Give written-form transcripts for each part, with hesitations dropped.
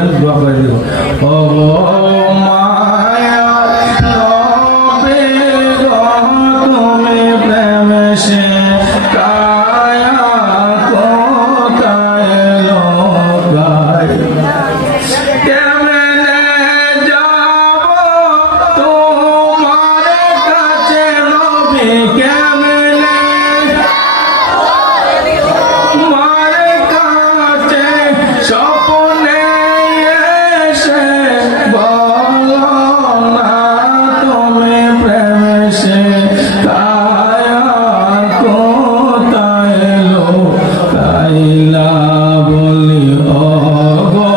বলেন, দোয়া করে দিব। ও মায়া নবী গো তুমি প্রেম সে কায়া কোথায় লোকাই, কেমনে যাব তোমার কাছে নবী, কেমনে তোমার কাছে স্বপ্নে এসে বলো না তুমি প্রেম সে কায়া কোথায় লোকাইলা বলি ও গো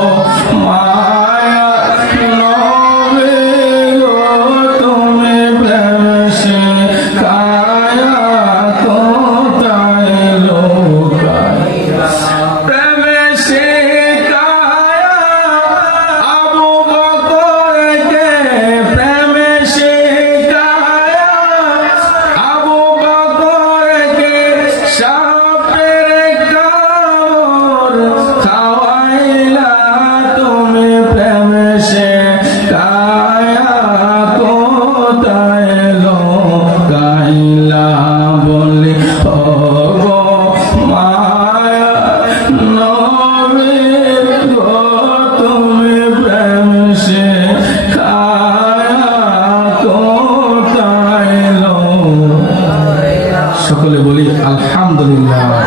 মায়া নবী গো তুমি প্রেম সে কায়া কোথায় লোকাইলা, প্রেম সে কায়া আবু বকরকে, প্রেম সে কায়া আবু বকরকে সাপের কামড় খাওয়াইলা তুমি প্রেম সে কায়া কোথায় লোকাইলা বলি ও গো মায়া নবী গো তুমি প্রেম সে কায়া কোথায় লোকাইলা। সকলে বলি আলহামদুলিল্লাহ।